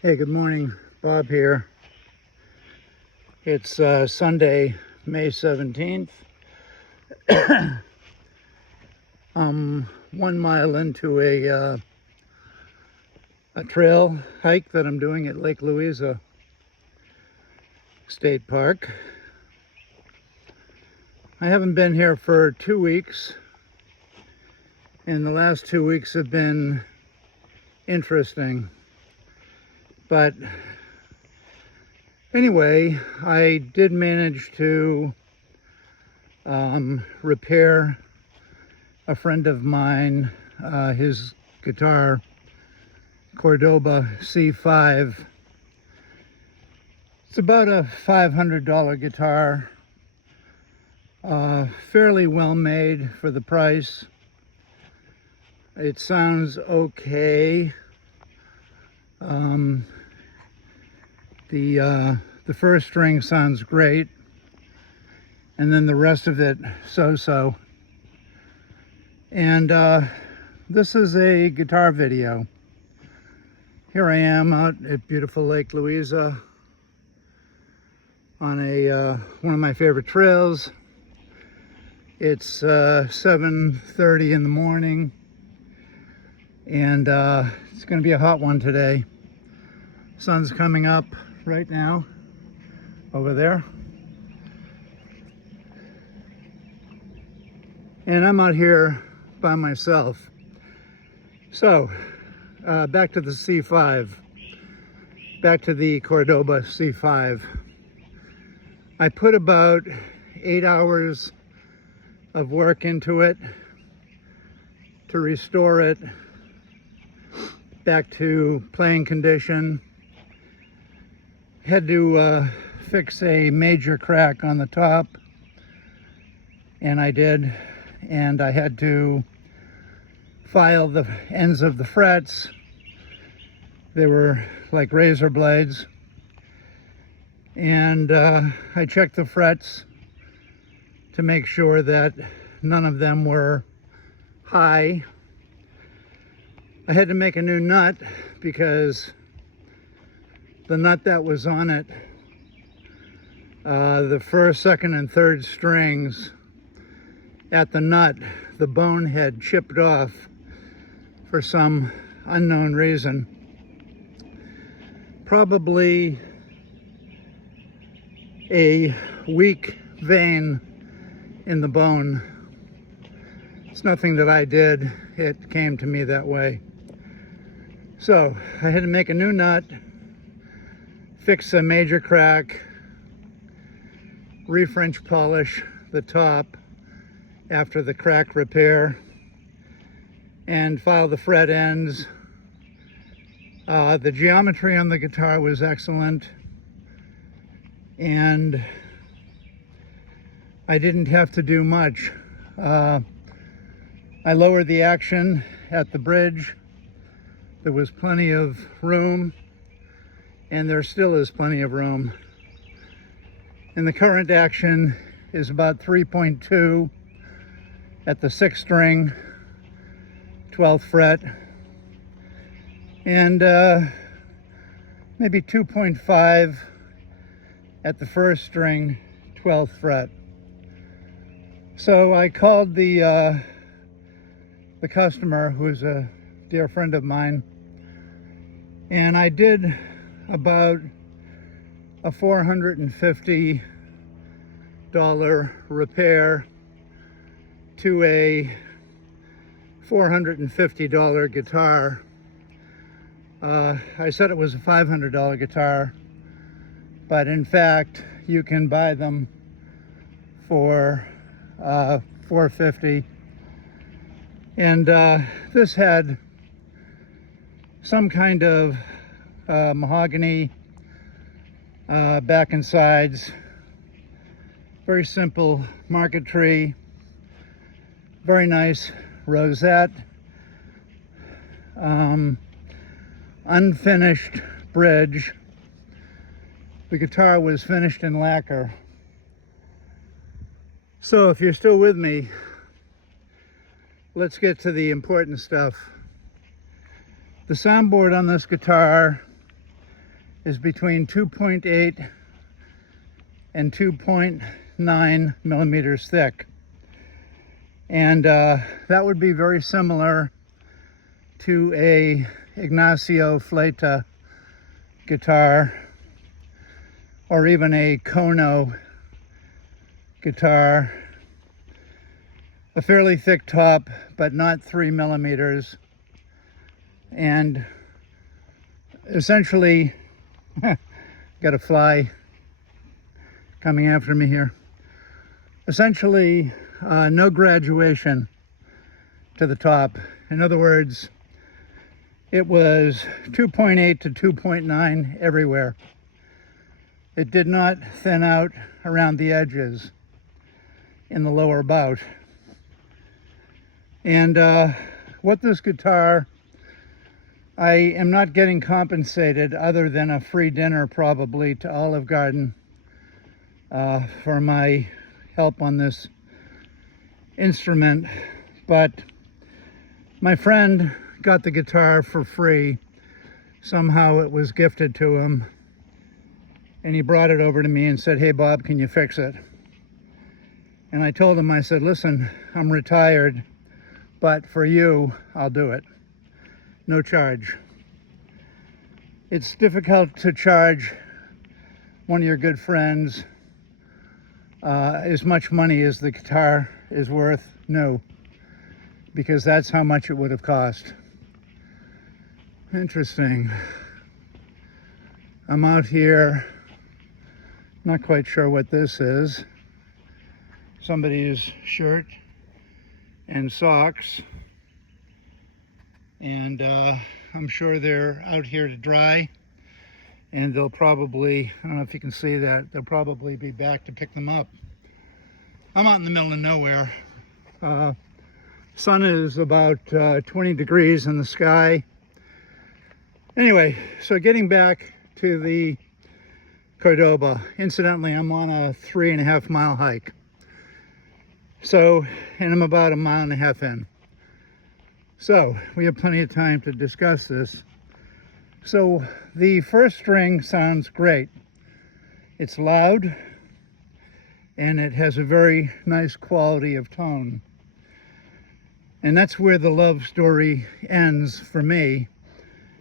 Hey, good morning. Bob here. It's Sunday, May 17th. I'm 1 mile into a trail hike that I'm doing at Lake Louisa State Park. I haven't been here for 2 weeks, and the last 2 weeks have been interesting. But anyway, I did manage to repair a friend of mine, his guitar, Cordoba C5. It's about a $500 guitar, fairly well made for the price. It sounds okay. The first string sounds great, and then the rest of it so-so. And this is a guitar video. Here I am out at beautiful Lake Louisa on one of my favorite trails. It's 7:30 in the morning, and it's going to be a hot one today. Sun's coming up right now over there, and I'm out here by myself. So back to the C5, back to the Cordoba C5. I put about 8 hours of work into it to restore it back to playing condition. Had to fix a major crack on the top, and I did, and I had to file the ends of the frets. They were like razor blades, and I checked the frets to make sure that none of them were high. I had to make a new nut because the nut that was on it, the first, second, and third strings at the nut, the bone had chipped off for some unknown reason. Probably a weak vein in the bone. It's nothing that I did, it came to me that way. So I had to make a new nut, fix a major crack, re-French polish the top after the crack repair, and file the fret ends. The geometry on the guitar was excellent, and I didn't have to do much. I lowered the action at the bridge. There was plenty of room, and there still is plenty of room. And the current action is about 3.2 at the 6th string, 12th fret, and maybe 2.5 at the 1st string, 12th fret. So I called the customer, who's a dear friend of mine, and I did about a $450 repair to a $450 guitar. I said it was a $500 guitar, but in fact you can buy them for $450. And this had some kind of mahogany back and sides, very simple marquetry, very nice rosette, unfinished bridge. The guitar was finished in lacquer. So if you're still with me, let's get to the important stuff. The soundboard on this guitar is between 2.8 and 2.9 millimeters thick. And that would be very similar to a Ignacio Flauta guitar, or even a Kono guitar. A fairly thick top, but not 3 millimeters. And essentially, got a fly coming after me here. Essentially, no graduation to the top. In other words, it was 2.8 to 2.9 everywhere. It did not thin out around the edges in the lower bout. And what this guitar, I am not getting compensated other than a free dinner probably to Olive Garden for my help on this instrument, but my friend got the guitar for free. Somehow it was gifted to him, and he brought it over to me and said, "Hey Bob, can you fix it?" And I told him, I said, "Listen, I'm retired, but for you, I'll do it. No charge." It's difficult to charge one of your good friends as much money as the guitar is worth. No, because that's how much it would have cost. Interesting. I'm out here, not quite sure what this is. Somebody's shirt and socks. And I'm sure they're out here to dry. And they'll probably, I don't know if you can see that, they'll probably be back to pick them up. I'm out in the middle of nowhere. Sun is about 20 degrees in the sky. Anyway, so getting back to the Cordoba. Incidentally, I'm on a 3.5 mile hike. So, and I'm about 1.5 miles in. So, we have plenty of time to discuss this. So, the first string sounds great. It's loud, and it has a very nice quality of tone. And that's where the love story ends for me,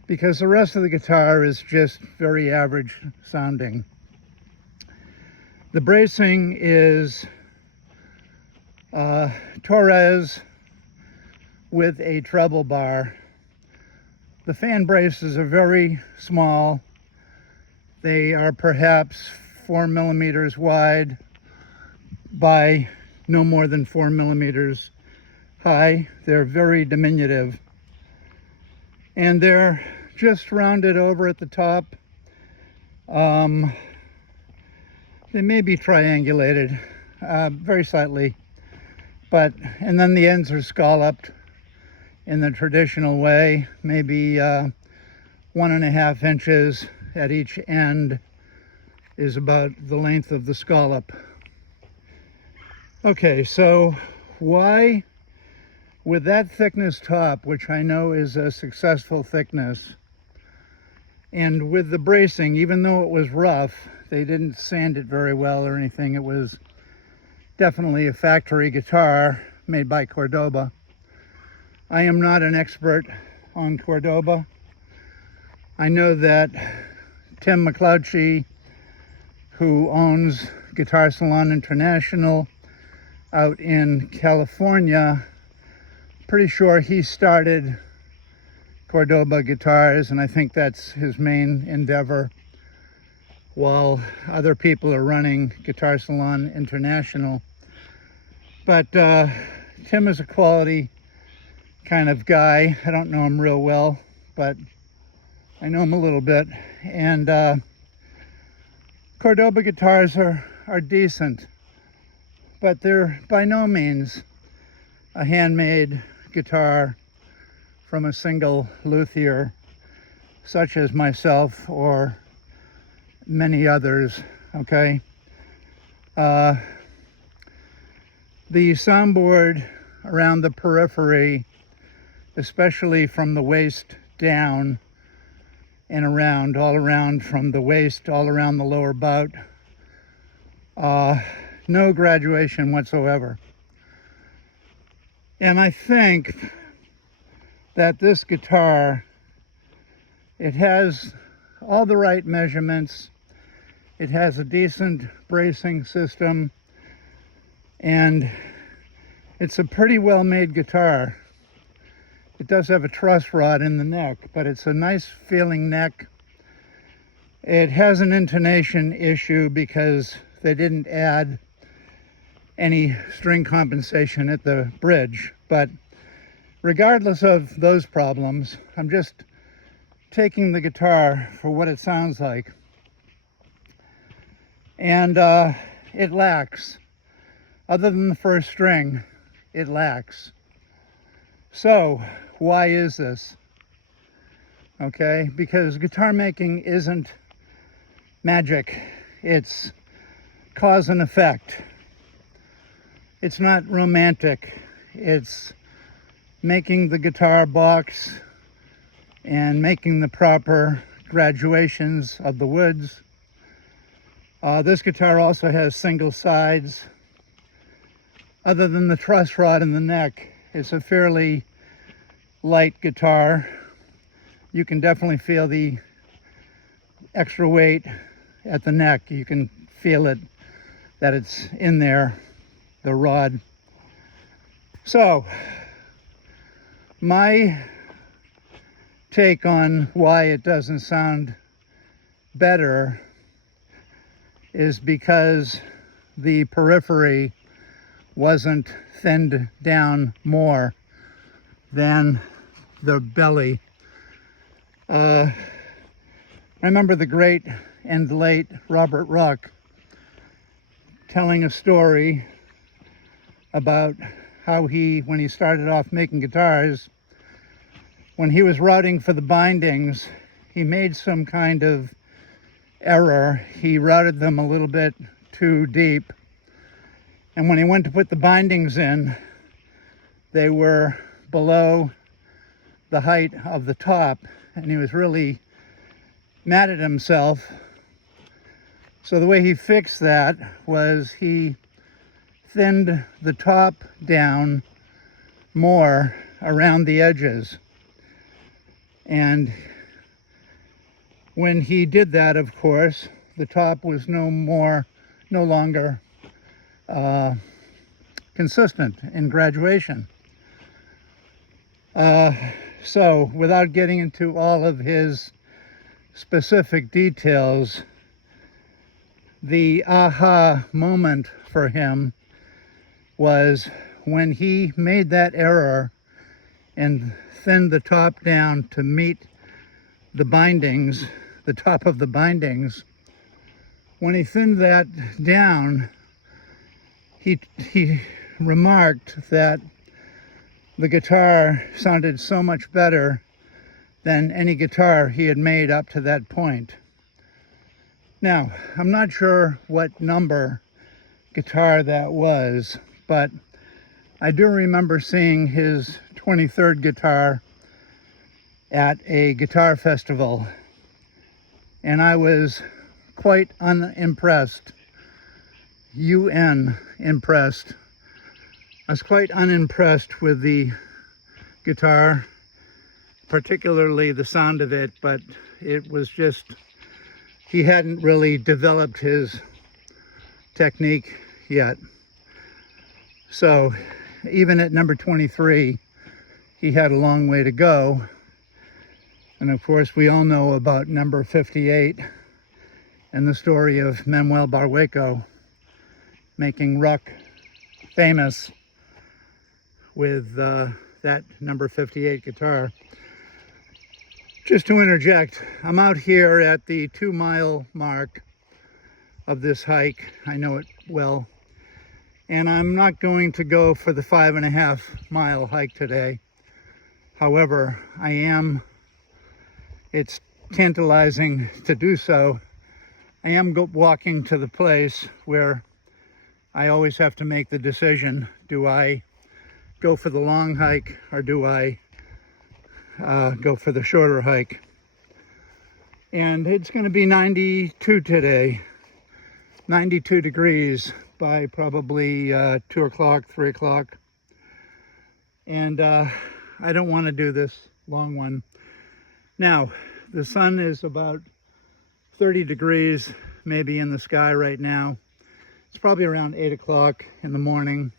because the rest of the guitar is just very average sounding. The bracing is Torres with a treble bar. The fan braces are very small. They are perhaps 4 millimeters wide by no more than 4 millimeters high. They're very diminutive. And they're just rounded over at the top. They may be triangulated, very slightly. And then the ends are scalloped in the traditional way, maybe 1.5 inches at each end is about the length of the scallop. Okay, so why, with that thickness top, which I know is a successful thickness, and with the bracing, even though it was rough, they didn't sand it very well or anything. It was definitely a factory guitar made by Cordoba. I am not an expert on Cordoba. I know that Tim McClouchy, who owns Guitar Salon International out in California, pretty sure he started Cordoba guitars, and I think that's his main endeavor, while other people are running Guitar Salon International. But Tim is a quality kind of guy. I don't know him real well, but I know him a little bit. And Cordoba guitars are decent, but they're by no means a handmade guitar from a single luthier, such as myself or many others, okay? The soundboard around the periphery, especially from the waist down, and around, all around from the waist, all around the lower bout. No graduation whatsoever. And I think that this guitar, it has all the right measurements. It has a decent bracing system, and it's a pretty well made guitar. It does have a truss rod in the neck, but it's a nice feeling neck. It has an intonation issue because they didn't add any string compensation at the bridge. But regardless of those problems, I'm just taking the guitar for what it sounds like. And it lacks, other than the first string, it lacks. So why is this? Okay, because guitar making isn't magic. It's cause and effect. It's not romantic. It's making the guitar box and making the proper graduations of the woods. This guitar also has single sides. Other than the truss rod in the neck, it's a fairly light guitar. You can definitely feel the extra weight at the neck. You can feel it, that it's in there, the rod. So, my take on why it doesn't sound better is because the periphery wasn't thinned down more than the belly. I remember the great and late Robert Ruck telling a story about how when he started off making guitars, when he was routing for the bindings, he made some kind of error. He routed them a little bit too deep. And when he went to put the bindings in, they were below the height of the top, and he was really mad at himself. So the way he fixed that was he thinned the top down more around the edges. And when he did that, of course, the top was no longer consistent in graduation. So without getting into all of his specific details, the aha moment for him was when he made that error and thinned the top down to meet the bindings, the top of the bindings. When he thinned that down, he remarked that the guitar sounded so much better than any guitar he had made up to that point. Now, I'm not sure what number guitar that was, but I do remember seeing his 23rd guitar at a guitar festival, and I was quite unimpressed. Impressed. I was quite unimpressed with the guitar, particularly the sound of it, but it was just, he hadn't really developed his technique yet. So even at number 23, he had a long way to go. And of course, we all know about number 58 and the story of Manuel Barrueco making Ruck famous with that number 58 guitar. Just to interject, I'm out here at the 2-mile mark of this hike. I know it well. And I'm not going to go for the 5.5-mile hike today. However, it's tantalizing to do so. I am walking to the place where I always have to make the decision. Do I go for the long hike or do I go for the shorter hike? And it's going to be 92 today, 92 degrees by probably 2 o'clock, 3 o'clock. And I don't want to do this long one. Now, the sun is about 30 degrees maybe in the sky right now. It's probably around 8 o'clock in the morning.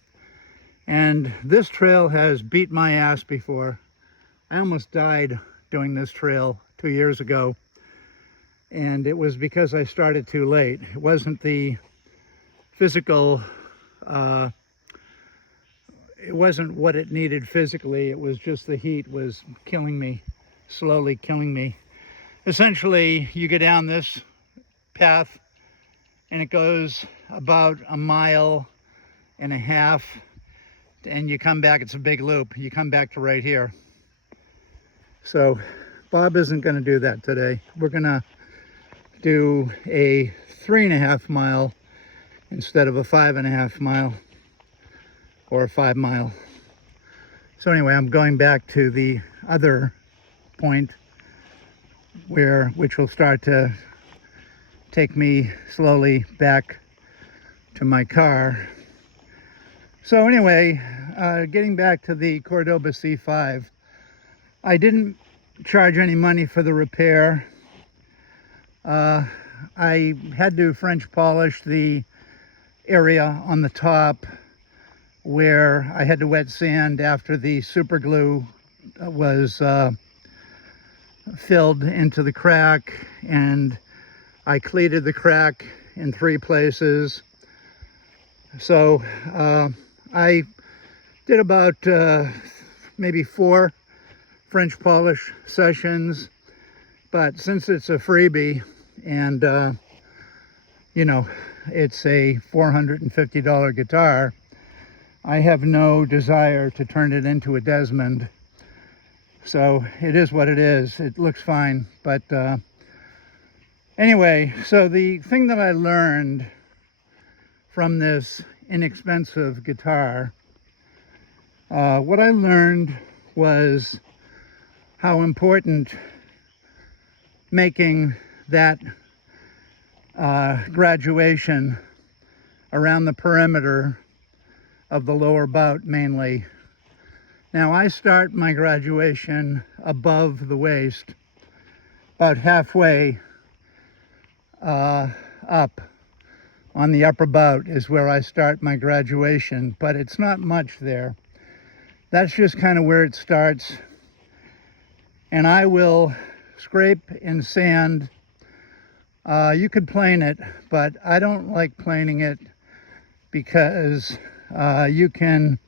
And this trail has beat my ass before. I almost died doing this trail 2 years ago. And it was because I started too late. It wasn't the physical, it wasn't what it needed physically. It was just the heat was killing me, slowly killing me. Essentially, you go down this path and it goes about 1.5 miles, and you come back, it's a big loop. You come back to right here. So Bob isn't going to do that today. We're going to do a 3.5 mile instead of a 5.5 mile or a 5 mile. So anyway, I'm going back to the other point which will start to take me slowly back to my car. So anyway, getting back to the Cordoba C5, I didn't charge any money for the repair. I had to French polish the area on the top where I had to wet sand after the super glue was filled into the crack, and I cleated the crack in 3 places. So I did about maybe 4 French polish sessions, but since it's a freebie and you know, it's a $450 guitar, I have no desire to turn it into a Desmond. So it is what it is. It looks fine, but anyway, so the thing that I learned from this inexpensive guitar, what I learned was how important making that graduation around the perimeter of the lower bout mainly. Now I start my graduation above the waist, about halfway up on the upper bout is where I start my graduation, but it's not much there. That's just kind of where it starts. And I will scrape and sand. You could plane it, but I don't like planing it because you can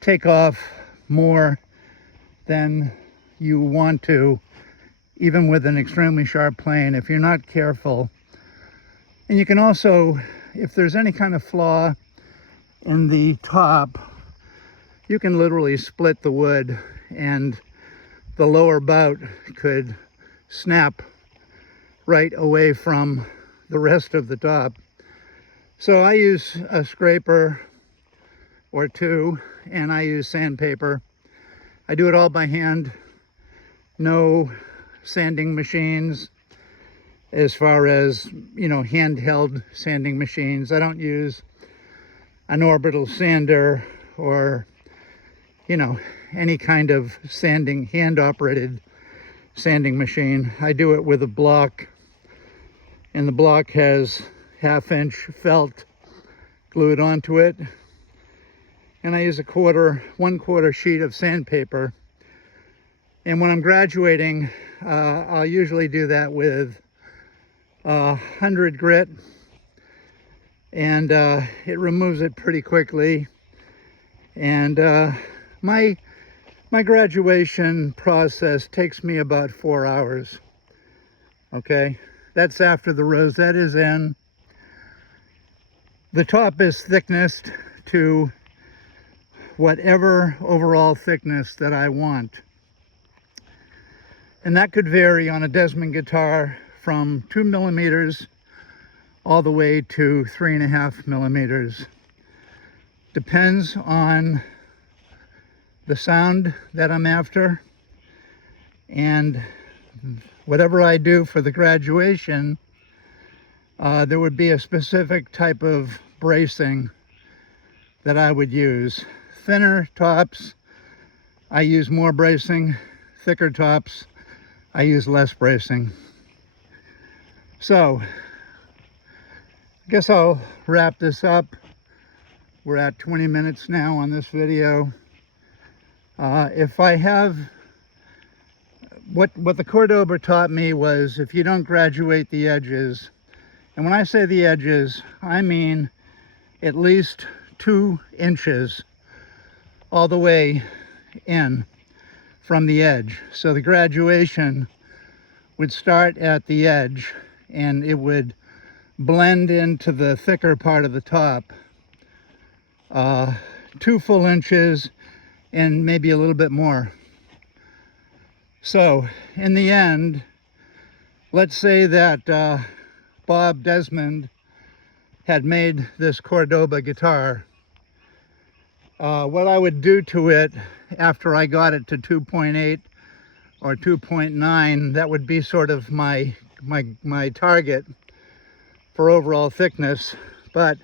take off more than you want to, even with an extremely sharp plane, if you're not careful. And you can also, if there's any kind of flaw in the top, you can literally split the wood and the lower bout could snap right away from the rest of the top. So I use a scraper or 2, and I use sandpaper. I do it all by hand. No sanding machines as far as, you know, handheld sanding machines. I don't use an orbital sander or, you know, any kind of sanding, hand-operated sanding machine. I do it with a block, and the block has 1/2-inch felt glued onto it. And I use a 1/4 sheet of sandpaper. And when I'm graduating, I'll usually do that with 100 grit, and it removes it pretty quickly. And my graduation process takes me about 4 hours. Okay, that's after the rosette is in. The top is thicknessed to whatever overall thickness that I want. And that could vary on a Desmond guitar from 2 millimeters all the way to 3.5 millimeters. Depends on the sound that I'm after and whatever I do for the graduation, there would be a specific type of bracing that I would use. Thinner tops, I use more bracing. Thicker tops, I use less bracing. So, I guess I'll wrap this up. We're at 20 minutes now on this video. If I have, what the Cordoba taught me was, if you don't graduate the edges, and when I say the edges, I mean at least 2 inches all the way in from the edge. So the graduation would start at the edge and it would blend into the thicker part of the top. 2 full inches and maybe a little bit more. So in the end, let's say that Bob Desmond had made this Cordoba guitar. What I would do to it after I got it to 2.8 or 2.9, that would be sort of my target for overall thickness. But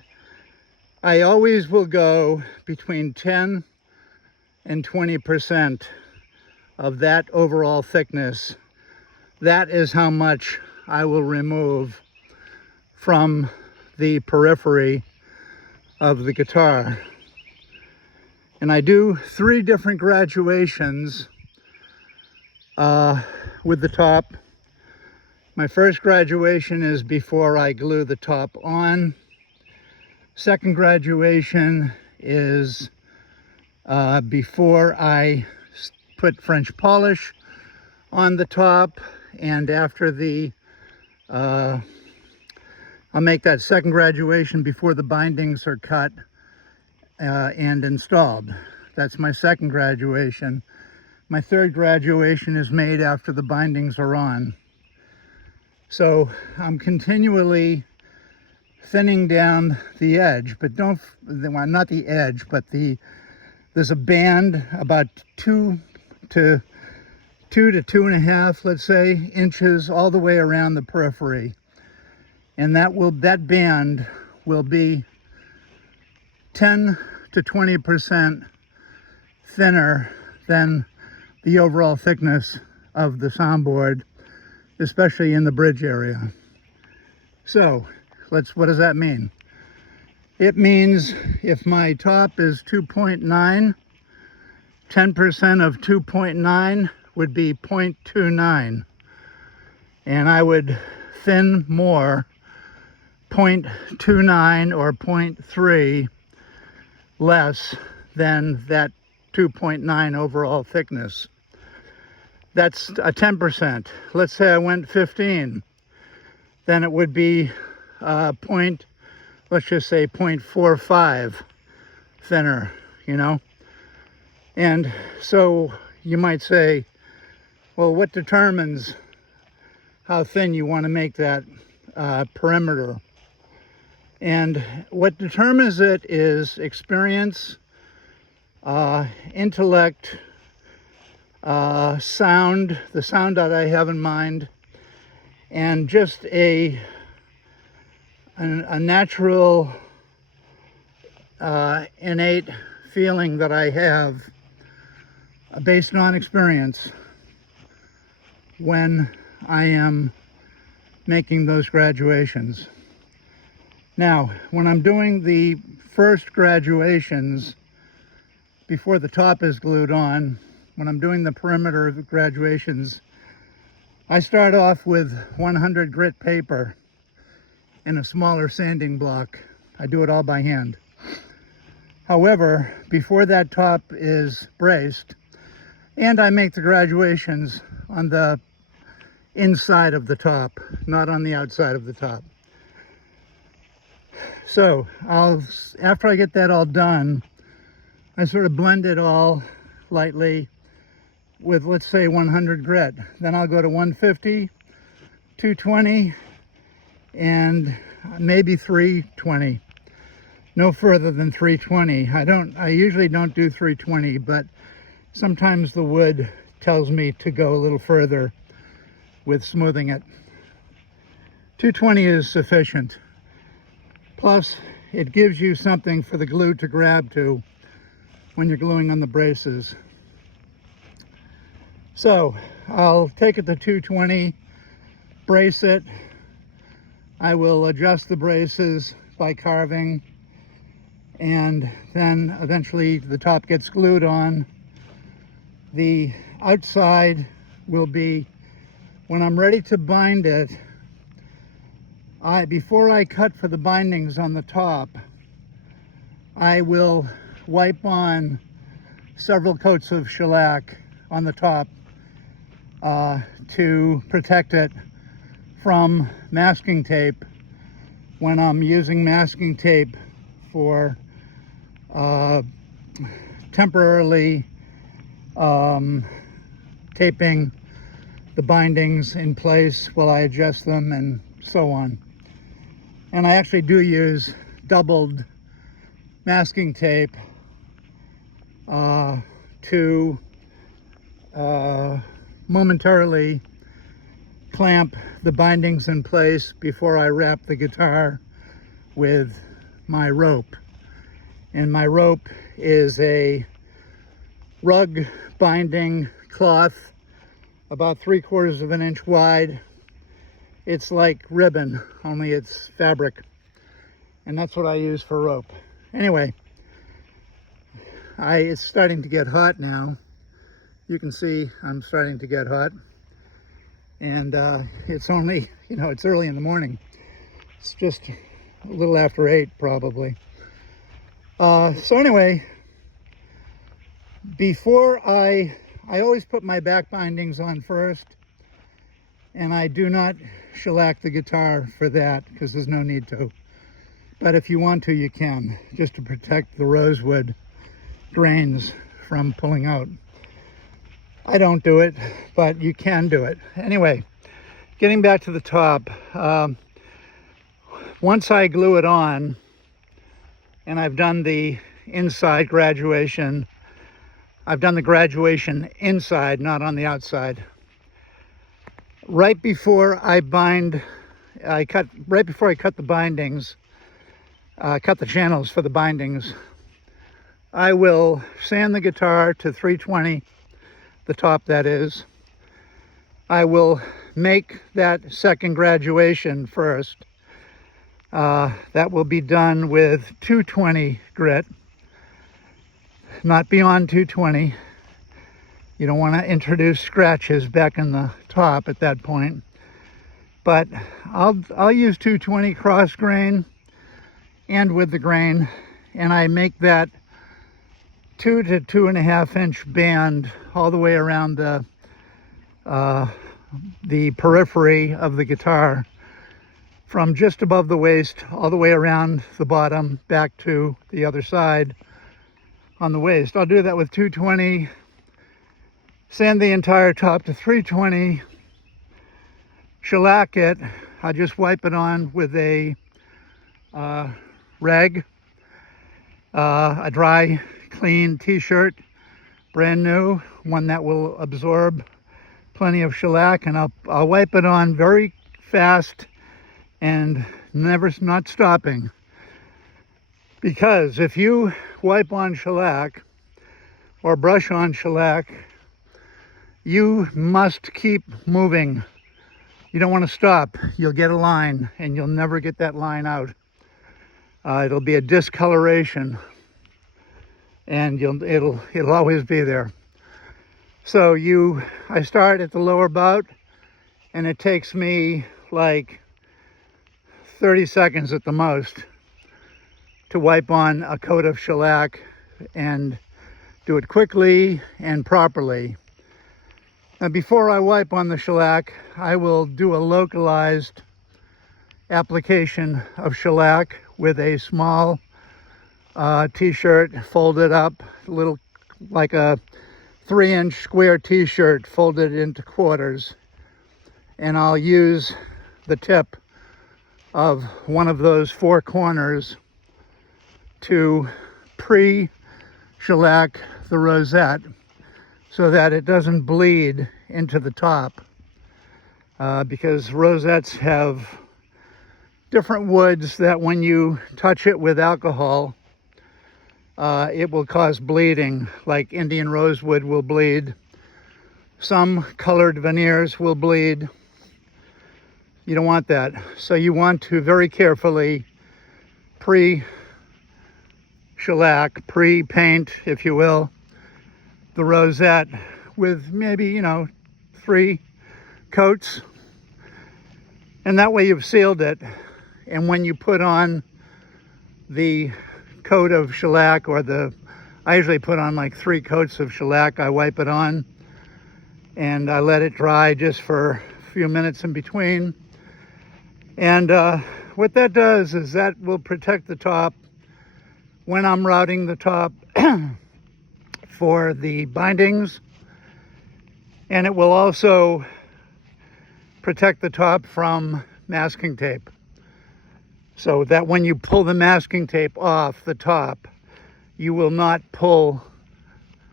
I always will go between 10 and 20% of that overall thickness. That is how much I will remove from the periphery of the guitar. And I do 3 different graduations with the top. My first graduation is before I glue the top on. Second graduation is before I put French polish on the top, and after the I'll make that second graduation before the bindings are cut and installed. That's my second graduation. My third graduation is made after the bindings are on. So I'm continually thinning down the edge, but don't, well, not the edge, but there's a band about 2 to 2.5, let's say, inches all the way around the periphery. And that band will be 10 to 20% thinner than the overall thickness of the soundboard, especially in the bridge area. So what does that mean? It means if my top is 2.9, 10% of 2.9 would be 0.29, and I would thin more, 0.29 or 0.3 less than that 2.9 overall thickness. That's a 10%. Let's say I went 15, then it would be let's just say 0.45 thinner, you know? And so you might say, well, what determines how thin you want to make that perimeter? And what determines it is experience, intellect, sound, the sound that I have in mind, and just a natural, innate feeling that I have based on experience when I am making those graduations. Now, when I'm doing the first graduations before the top is glued on, when I'm doing the perimeter of the graduations, I start off with 100 grit paper and a smaller sanding block. I do it all by hand. However, before that top is braced, and I make the graduations on the inside of the top, not on the outside of the top. So after I get that all done, I sort of blend it all lightly with, let's say, 100 grit. Then I'll go to 150, 220, and maybe 320. No further than 320. I usually don't do 320, but sometimes the wood tells me to go a little further with smoothing it. 220 is sufficient. Plus, it gives you something for the glue to grab to when you're gluing on the braces. So, I'll take it to 220, brace it. I will adjust the braces by carving, and then eventually the top gets glued on. The outside will be, when I'm ready to bind it, before I cut for the bindings on the top, I will wipe on several coats of shellac on the top to protect it from masking tape when I'm using masking tape for temporarily taping the bindings in place while I adjust them and so on. And I actually do use doubled masking tape to momentarily clamp the bindings in place before I wrap the guitar with my rope. And my rope is a rug binding cloth about 3/4 of an inch wide. It's like ribbon, only it's fabric. And that's what I use for rope. Anyway, it's starting to get hot now. You can see I'm starting to get hot. And it's only, it's early in the morning. It's just a little after 8 probably. So anyway, before I always put my back bindings on first, and I do not shellac the guitar for that because there's no need to. But if you want to, you can, just to protect the rosewood grains from pulling out. I don't do it, but you can do it. Anyway, getting back to the top, once I glue it on, and I've done the inside graduation, I've done the graduation inside, not on the outside. Right before I cut the bindings, cut the channels for the bindings, I will sand the guitar to 320, the top that is. I will make that second graduation first. That will be done with 220 grit, not beyond 220. You don't want to introduce scratches back in the top at that point. But I'll use 220 cross grain and with the grain, and I make that 2 to 2.5 inch band all the way around the periphery of the guitar, from just above the waist all the way around the bottom back to the other side on the waist. I'll do that with 220, sand the entire top to 320, shellac it. I just wipe it on with a rag, a dry, clean t-shirt, brand new, one that will absorb plenty of shellac, and I'll wipe it on very fast and not stopping. Because if you wipe on shellac or brush on shellac, you must keep moving. You don't want to stop. You'll get a line and you'll never get that line out. It'll be a discoloration, and it'll always be there. So I start at the lower bout, and it takes me like 30 seconds at the most to wipe on a coat of shellac, and do it quickly and properly. Now, before I wipe on the shellac, I will do a localized application of shellac with a small t-shirt folded up, like a 3-inch square t-shirt folded into quarters. And I'll use the tip of one of those 4 corners to pre-shellac the rosette so that it doesn't bleed into the top. because rosettes have different woods that when you touch it with alcohol, it will cause bleeding, like Indian rosewood will bleed. Some colored veneers will bleed. You don't want that. So you want to very carefully pre-shellac, pre-paint, if you will, the rosette with maybe, 3 coats. And that way you've sealed it. And when you put on the coat of shellac, I usually put on like 3 coats of shellac. I wipe it on and I let it dry just for a few minutes in between. And what that does is that will protect the top when I'm routing the top for the bindings. And it will also protect the top from masking tape, so that when you pull the masking tape off the top, you will not pull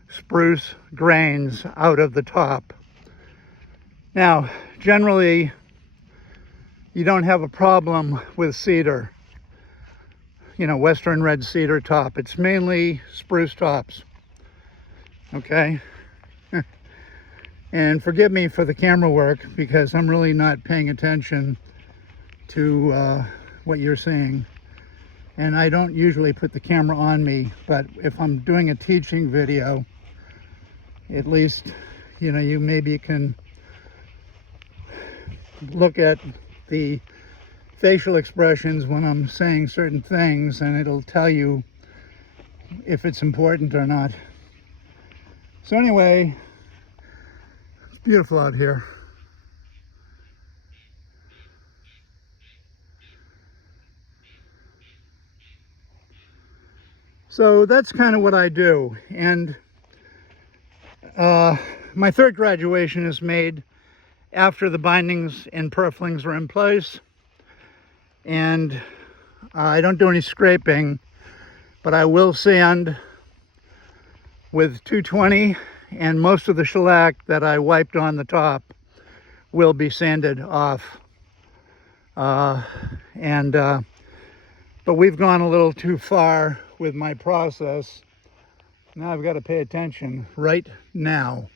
spruce grains out of the top. Now, generally, you don't have a problem with cedar, western red cedar top. It's mainly spruce tops, okay? And forgive me for the camera work, because I'm really not paying attention to what you're seeing. And I don't usually put the camera on me, but if I'm doing a teaching video, at least, you maybe can look at the facial expressions when I'm saying certain things, and it'll tell you if it's important or not. So anyway, it's beautiful out here. So that's kind of what I do. And my third graduation is made after the bindings and purflings are in place. And I don't do any scraping, but I will sand with 220, and most of the shellac that I wiped on the top will be sanded off. But we've gone a little too far with my process. Now I've got to pay attention right now,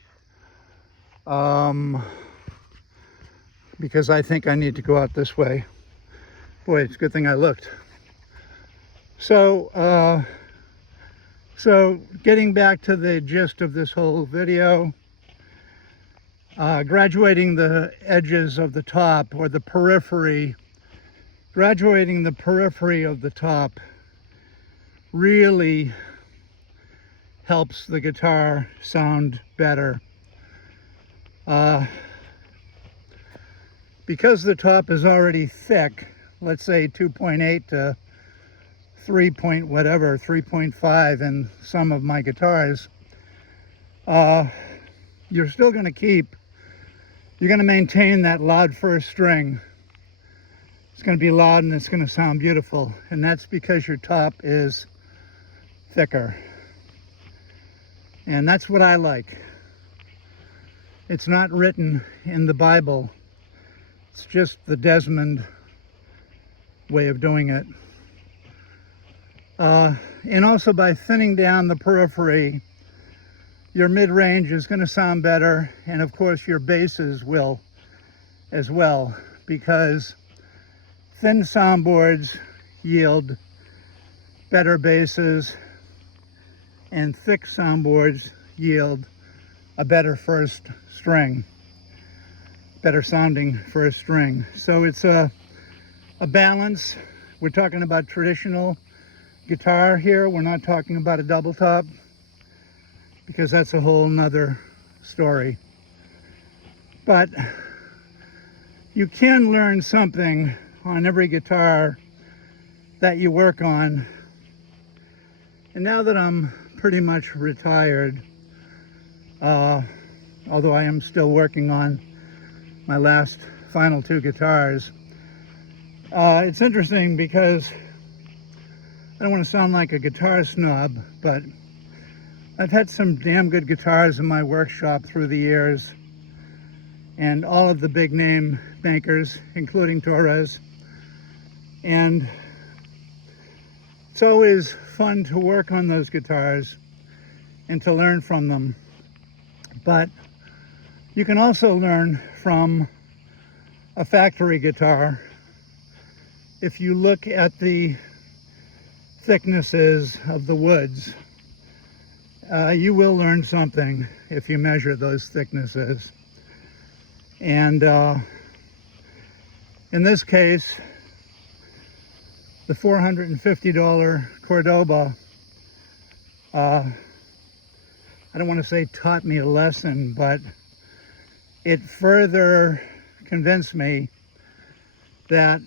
because I think I need to go out this way. Boy, it's a good thing I looked. So getting back to the gist of this whole video, graduating the edges of the top, or the periphery, graduating the periphery of the top really helps the guitar sound better. Because the top is already thick, let's say 2.8 to 3.5 in some of my guitars, you're still going to maintain that loud first string. It's going to be loud and it's going to sound beautiful, and that's because your top is thicker. And that's what I like. It's not written in the Bible. It's just the Desmond way of doing it. And also, by thinning down the periphery, your mid-range is going to sound better, and of course your basses will as well, because thin soundboards yield better basses, and thick soundboards yield a better first string, better sounding first string. So it's a balance. We're talking about traditional guitar here. We're not talking about a double top, because that's a whole nother story. But you can learn something on every guitar that you work on. And now that I'm pretty much retired, although I am still working on my last final 2 guitars, it's interesting because I don't want to sound like a guitar snob, but I've had some damn good guitars in my workshop through the years, and all of the big name makers, including Torres. And it's always fun to work on those guitars and to learn from them. But you can also learn from a factory guitar if you look at the thicknesses of the woods. You will learn something if you measure those thicknesses. And in this case, the $450 Cordoba, I don't want to say taught me a lesson, but it further convinced me that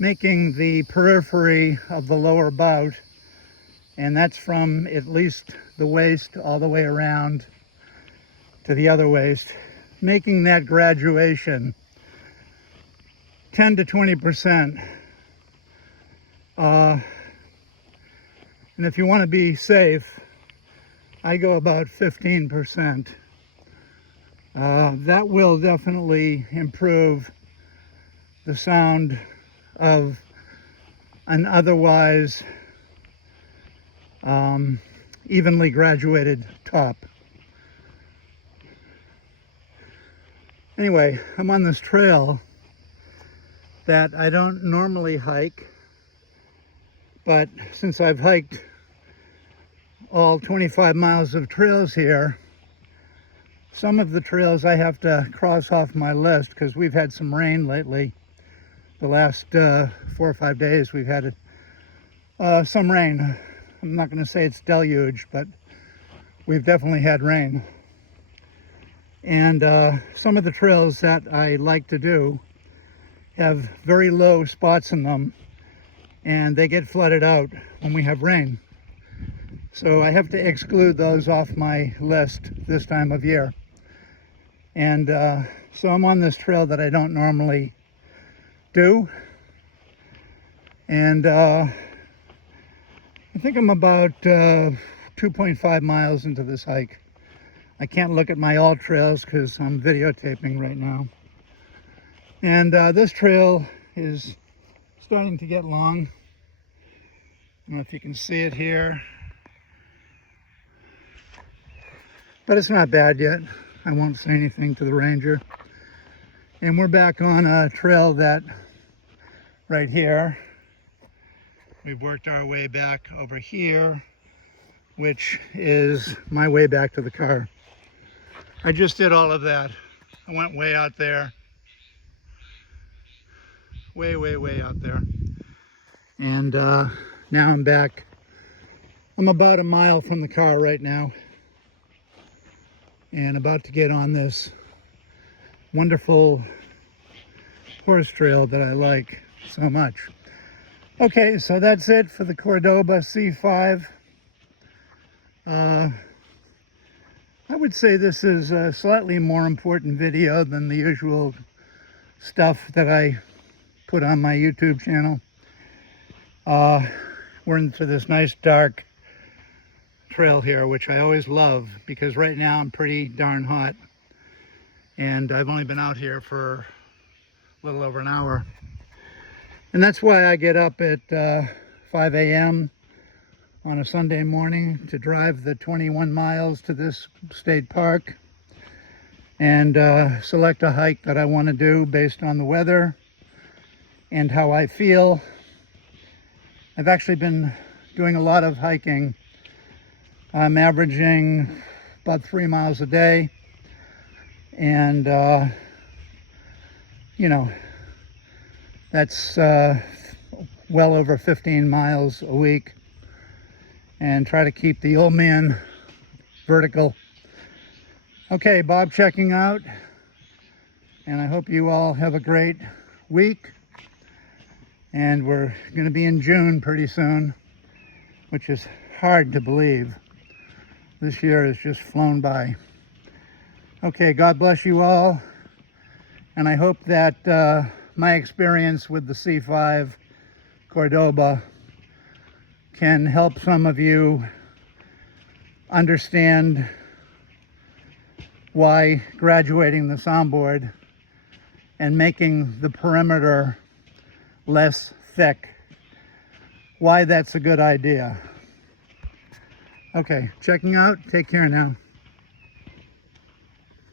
making the periphery of the lower bout, and that's from at least the waist all the way around to the other waist, making that graduation 10 to 20%. And if you want to be safe, I go about 15%. That will definitely improve the sound of an otherwise evenly graduated top. Anyway, I'm on this trail that I don't normally hike, but since I've hiked all 25 miles of trails here, some of the trails I have to cross off my list because we've had some rain lately. The last 4 or 5 days we've had some rain. I'm not going to say it's deluge, but we've definitely had rain. And some of the trails that I like to do have very low spots in them, and they get flooded out when we have rain. So I have to exclude those off my list this time of year. And so I'm on this trail that I don't normally do. And I think I'm about 2.5 miles into this hike. I can't look at my alt trails because I'm videotaping right now. And this trail is starting to get long. I don't know if you can see it here, but it's not bad yet. I won't say anything to the ranger. And we're back on a trail that right here. We've worked our way back over here, which is my way back to the car. I just did all of that. I went way out there. Way, way, way out there. And now I'm back. I'm about a mile from the car right now, and about to get on this wonderful horse trail that I like so much. Okay, so that's it for the Cordoba C5. I would say this is a slightly more important video than the usual stuff that I put on my YouTube channel. We're into this nice dark trail here, which I always love because right now I'm pretty darn hot, and I've only been out here for a little over an hour. And that's why I get up at 5 a.m. on a Sunday morning to drive the 21 miles to this state park and select a hike that I want to do based on the weather and how I feel. I've actually been doing a lot of hiking. I'm averaging about 3 miles a day, and you know, that's well over 15 miles a week, and try to keep the old man vertical. Okay, Bob checking out, and I hope you all have a great week. And we're going to be in June pretty soon, which is hard to believe. This year has just flown by. Okay, God bless you all, and I hope that my experience with the C5 Cordoba can help some of you understand why graduating the soundboard and making the perimeter less thick, why that's a good idea. Okay, checking out. Take care now.